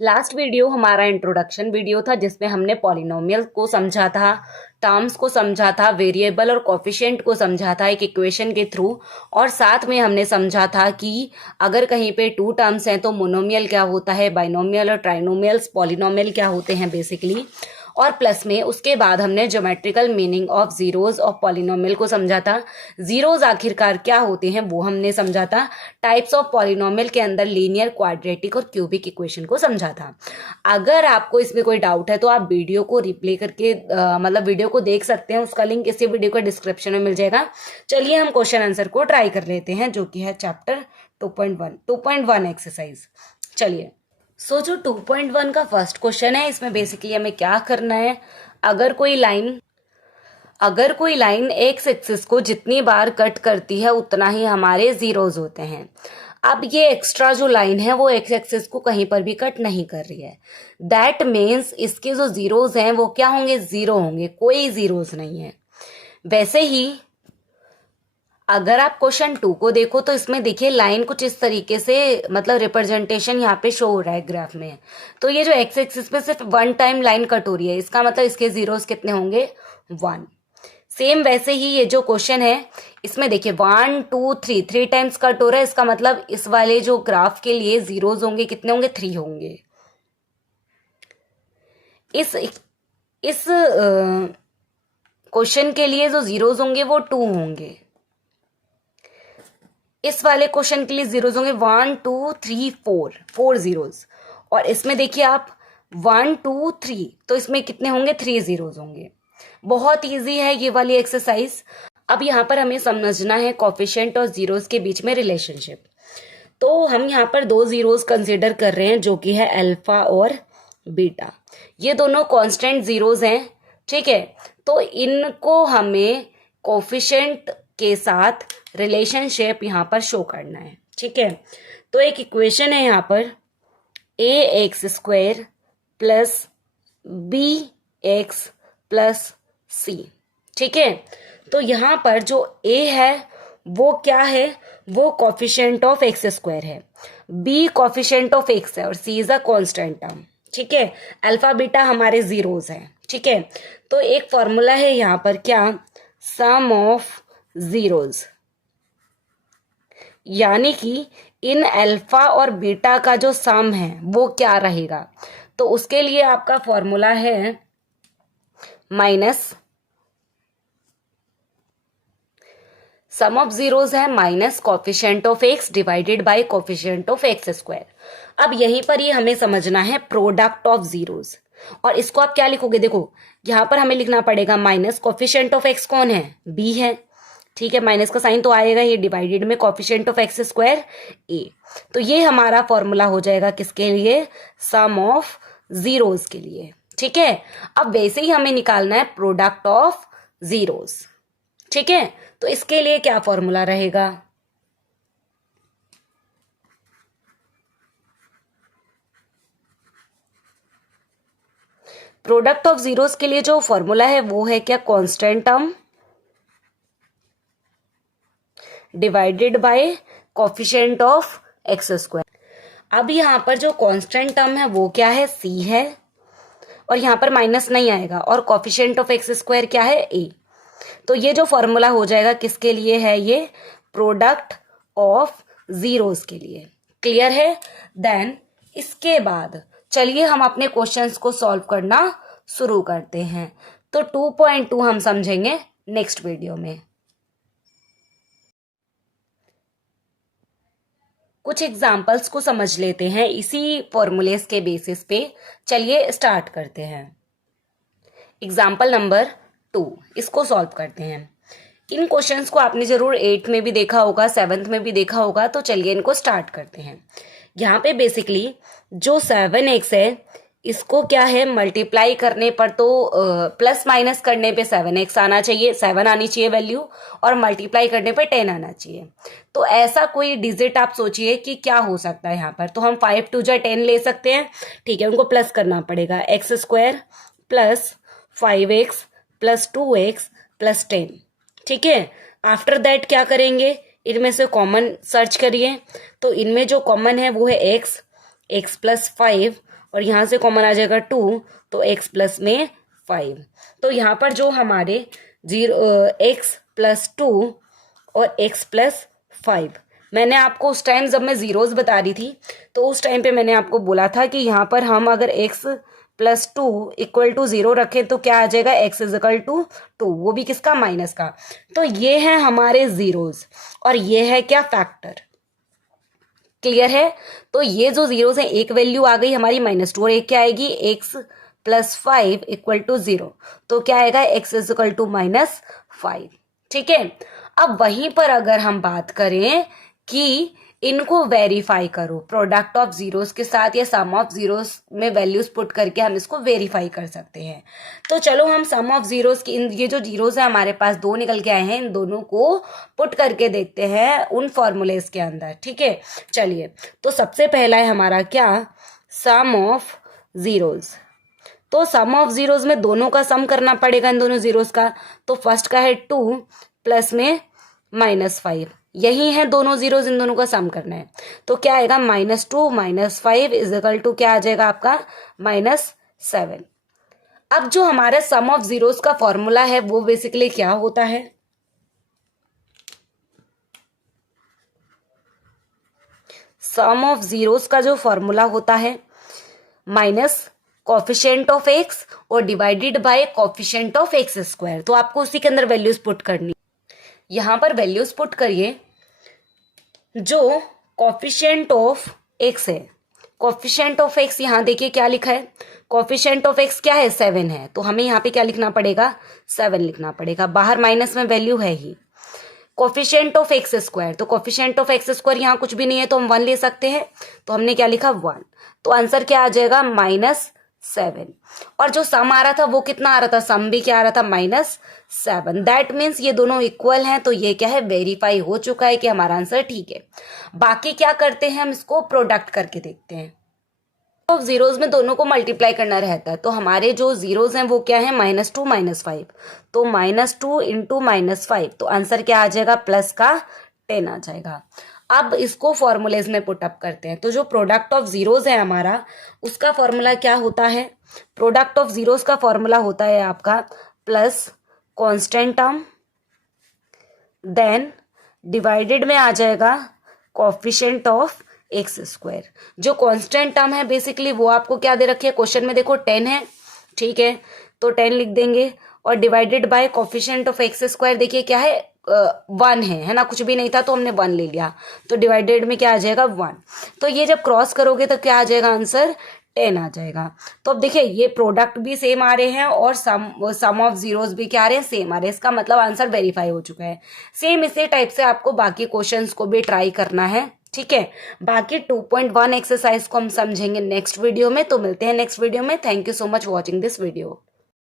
Last video हमारा introduction video था जिसमें हमने पॉलिनोमियल को समझा था, टर्म्स को समझा था, वेरिएबल और कोफिशिएंट को समझा था एक इक्वेशन के थ्रू। और साथ में हमने समझा था कि अगर कहीं पे टू टर्म्स हैं तो मोनोमियल क्या होता है, बाइनोमियल और ट्राइनोमियल्स पॉलिनोमियल क्या होते हैं बेसिकली। और प्लस में उसके बाद हमने geometrical meaning of zeros of polynomial को समझा था। जीरोज आखिरकार क्या होते हैं वो हमने समझा था। टाइप्स ऑफ पॉलिनोमियल के अंदर लीनियर, क्वाड्रेटिक और क्यूबिक इक्वेशन को समझा था। अगर आपको इसमें कोई डाउट है तो आप वीडियो को रिप्ले करके मतलब वीडियो को देख सकते हैं, उसका लिंक इसी वीडियो के डिस्क्रिप्शन में मिल जाएगा। चलिए हम क्वेश्चन आंसर को ट्राई कर लेते हैं जो कि है चैप्टर 2.1 एक्सरसाइज। चलिए जो 2.1 का फर्स्ट क्वेश्चन है इसमें बेसिकली हमें क्या करना है। अगर कोई लाइन एक्स एक्सिस को जितनी बार कट करती है उतना ही हमारे जीरोज होते हैं। अब ये एक्स्ट्रा जो लाइन है वो एक्स एक्सिस को कहीं पर भी कट नहीं कर रही है। दैट मीन्स इसके जो जीरोज हैं वो क्या होंगे, जीरो होंगे, कोई जीरोज नहीं है। वैसे ही अगर आप क्वेश्चन 2 को देखो तो इसमें देखिए लाइन कुछ इस तरीके से मतलब रिप्रेजेंटेशन यहाँ पे शो हो रहा है ग्राफ में। तो ये जो एक्स एक्सिस पे सिर्फ वन टाइम लाइन कट हो रही है, इसका मतलब इसके जीरोस कितने होंगे, 1। सेम वैसे ही ये जो क्वेश्चन है इसमें देखिए 1 2 3 3 टाइम्स कट हो रहा है, इसका मतलब इस वाले जो ग्राफ के लिए जीरोज होंगे कितने होंगे, 3 होंगे। इस क्वेश्चन के लिए जो जीरोज होंगे वो 2 होंगे। इस वाले क्वेश्चन के लिए जीरोज होंगे 1 2 3 4 जीरोज। और इसमें देखिए आप 1 2 3, तो इसमें कितने होंगे, 3 जीरोज होंगे। बहुत इजी है ये वाली एक्सरसाइज। अब यहाँ पर हमें समझना है कोफिशिएंट और जीरोज के बीच में रिलेशनशिप। तो हम यहाँ पर 2 जीरोज कंसिडर कर रहे हैं जो कि है अल्फा और बीटा। ये दोनों कांस्टेंट जीरोज हैं, ठीक है। तो इनको हमें कोफिशिएंट के साथ रिलेशनशिप यहाँ पर शो करना है, ठीक है। तो एक इक्वेशन है यहाँ पर ax² plus bx plus c, ठीक है। तो यहाँ पर जो a है वो क्या है, वो कोफिशिएंट ऑफ x² है, b कोफिशिएंट ऑफ x है और c is a constant term, ठीक है। अल्फा बीटा हमारे जीरोज हैं, ठीक है। तो एक फॉर्मूला है यहाँ पर क्या, सम ऑफ जीरोज, यानी कि इन अल्फा और बीटा का जो सम है वो क्या रहेगा। तो उसके लिए आपका फॉर्मूला है माइनस, सम ऑफ जीरोज है minus coefficient of x divided by coefficient of x²। अब यहीं पर ये हमें समझना है प्रोडक्ट ऑफ जीरोज। और इसको आप क्या लिखोगे, देखो यहां पर हमें लिखना पड़ेगा माइनस कोफिशिएंट ऑफ एक्स कौन है, b है, ठीक है। माइनस का साइन तो आएगा, ये डिवाइडेड में कोफिशिएंट ऑफ x² a। तो ये हमारा फॉर्मूला हो जाएगा किसके लिए, सम ऑफ जीरोज के लिए, ठीक है। अब वैसे ही हमें निकालना है प्रोडक्ट ऑफ जीरोज, ठीक है। तो इसके लिए क्या फॉर्मूला रहेगा, प्रोडक्ट ऑफ जीरोज के लिए जो फॉर्मूला है वो है क्या, constant term divided by coefficient of x²। अब यहाँ पर जो कांस्टेंट टर्म है वो क्या है, c है, और यहाँ पर माइनस नहीं आएगा, और कोफिशिएंट ऑफ x² क्या है, a। तो ये जो फॉर्मूला हो जाएगा किसके लिए है, ये प्रोडक्ट ऑफ जीरोज के लिए। क्लियर है। देन इसके बाद चलिए हम अपने क्वेश्चंस को सॉल्व करना शुरू करते हैं। तो 2.2 हम समझेंगे नेक्स्ट वीडियो में। कुछ एग्जाम्पल्स को समझ लेते हैं इसी फॉर्मूलेस के बेसिस पे। चलिए स्टार्ट करते हैं। एग्जाम्पल नंबर 2, इसको सॉल्व करते हैं। इन क्वेश्चंस को आपने जरूर 8th में भी देखा होगा, 7th में भी देखा होगा। तो चलिए इनको स्टार्ट करते हैं। यहाँ पे बेसिकली जो 7x है इसको क्या है, मल्टीप्लाई करने पर तो प्लस माइनस करने पे 7x आना चाहिए, 7 आनी चाहिए वैल्यू, और मल्टीप्लाई करने पे 10 आना चाहिए। तो ऐसा कोई डिजिट आप सोचिए कि क्या हो सकता है यहाँ पर। तो हम 5 2 जा 10 ले सकते हैं, ठीक है। उनको प्लस करना पड़ेगा, x² plus 5x plus 2x plus 10, ठीक है। आफ्टर दैट क्या करेंगे, इनमें से कॉमन सर्च करिए। तो इनमें जो कॉमन है वो है x प्लस 5 और यहाँ से कॉमन आ जाएगा 2, तो x प्लस में 5। तो यहाँ पर जो हमारे x प्लस 2 और x प्लस 5, मैंने आपको उस टाइम जब मैं जीरोस बता रही थी तो उस टाइम पे मैंने आपको बोला था कि यहाँ पर हम अगर x प्लस 2 इक्वल टू 0 रखें तो क्या आ जाएगा, x इज इक्वल टू 2, वो भी किसका, माइनस का। तो ये है हमारे जीरोस और ये है क्या, फैक्टर। क्लियर है। तो ये जो जीरोस है, एक वैल्यू आ गई हमारी -2 और एक क्या आएगी, x प्लस 5 इक्वल टू 0, तो क्या आएगा, x इज इक्वल टू -5। ठीक है। अब वहीं पर अगर हम बात करें कि इनको वेरीफाई करो, प्रोडक्ट ऑफ जीरोस के साथ या सम ऑफ जीरोस में वैल्यूज पुट करके हम इसको वेरीफाई कर सकते हैं। तो चलो हम सम ऑफ जीरोस की, ये जो जीरोस है हमारे पास 2 निकल के आए हैं, इन दोनों को पुट करके देखते हैं उन फॉर्मूलेस के अंदर। ठीक है, चलिए। तो सबसे पहला है हमारा क्या, सम ऑफ जीरोस। तो सम ऑफ जीरोस में दोनों का सम करना पड़ेगा, इन दोनों जीरोस का। तो फर्स्ट का है 2 प्लस में -5, यही है दोनों जीरोस, इन दोनों का सम करना है। तो क्या आएगा, -2 -5 इज इक्वल टू क्या आ जाएगा आपका, -7। अब जो हमारा सम ऑफ जीरोस का फॉर्मूला है वो बेसिकली क्या होता है, सम ऑफ जीरोस का जो फॉर्मूला होता है माइनस कोफिशिएंट ऑफ एक्स और divided by coefficient of X square. तो आपको उसी के अंदर वैल्यूज पुट करनी, यहां पर वैल्यूज पुट करिए। जो कोफिशिएंट ऑफ एक्स है, कोफिशिएंट ऑफ एक्स यहां देखिए क्या लिखा है, कोफिशिएंट ऑफ एक्स क्या है, 7 है, तो हमें यहाँ पे क्या लिखना पड़ेगा, 7 लिखना पड़ेगा। बाहर माइनस में वैल्यू है ही। कोफिशिएंट ऑफ एक्स स्क्वायर, तो कोफिशिएंट ऑफ एक्स स्क्वायर यहाँ कुछ भी नहीं है तो हम 1 ले सकते हैं, तो हमने क्या लिखा, 1। तो आंसर क्या आ जाएगा, -7। और जो सम आ रहा था वो कितना आ रहा था, सम भी क्या आ रहा था, -7। दैट मीन्स ये दोनों इक्वल हैं, तो ये क्या है, वेरीफाई हो चुका है कि हमारा आंसर ठीक है। बाकी क्या करते हैं, हम इसको प्रोडक्ट करके देखते हैं। तो जीरोस में दोनों को मल्टीप्लाई करना रहता है, तो हमारे जो जीरोस हैं वो क्या है, -2 -5, तो -2 इंटू -5, तो आंसर क्या आ जाएगा, प्लस का 10 आ जाएगा। अब इसको फॉर्मूलेज में पुटअप करते हैं। तो जो प्रोडक्ट ऑफ जीरोस है हमारा, उसका फॉर्मूला क्या होता है, प्रोडक्ट ऑफ जीरोस का फॉर्मूला होता है आपका plus constant term, then divided में आ जाएगा कोफिशिएंट ऑफ एक्स स्क्वायर। जो कांस्टेंट टर्म है बेसिकली वो आपको क्या दे रखी है, क्वेश्चन में देखो 10 है, ठीक है, तो 10 लिख देंगे। और divided by coefficient of X square देखिए क्या है, 1 है ना, कुछ भी नहीं था तो हमने 1 ले लिया, तो डिवाइडेड में क्या आ जाएगा, 1। तो ये जब क्रॉस करोगे तो क्या आ जाएगा, आंसर 10 आ जाएगा। तो अब देखिए ये प्रोडक्ट भी सेम आ रहे हैं और सम ऑफ जीरोस भी क्या आ रहे हैं, सेम आ रहे हैं, इसका मतलब आंसर वेरीफाई हो चुका है। सेम इसी टाइप से आपको बाकी क्वेश्चंस को भी ट्राई करना है। ठीक है, बाकी 2.1 एक्सरसाइज को हम समझेंगे नेक्स्ट वीडियो में। तो मिलते हैं नेक्स्ट वीडियो में। Thank you so much watching this video.